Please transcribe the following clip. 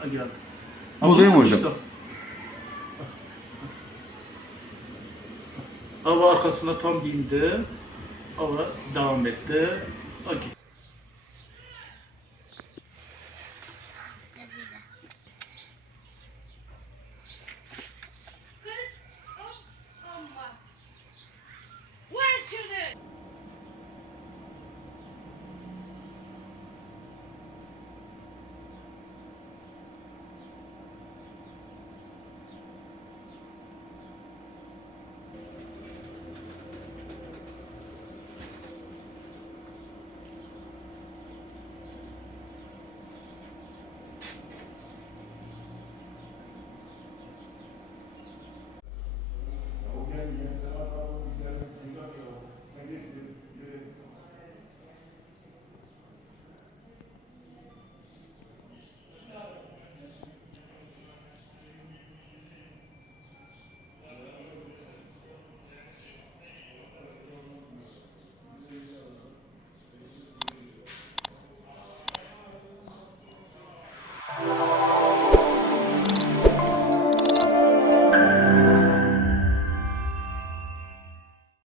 Ha, geldi. Bu değil mi hocam? Hava arkasına tam bindi. Hava devam etti. Ha, gitti.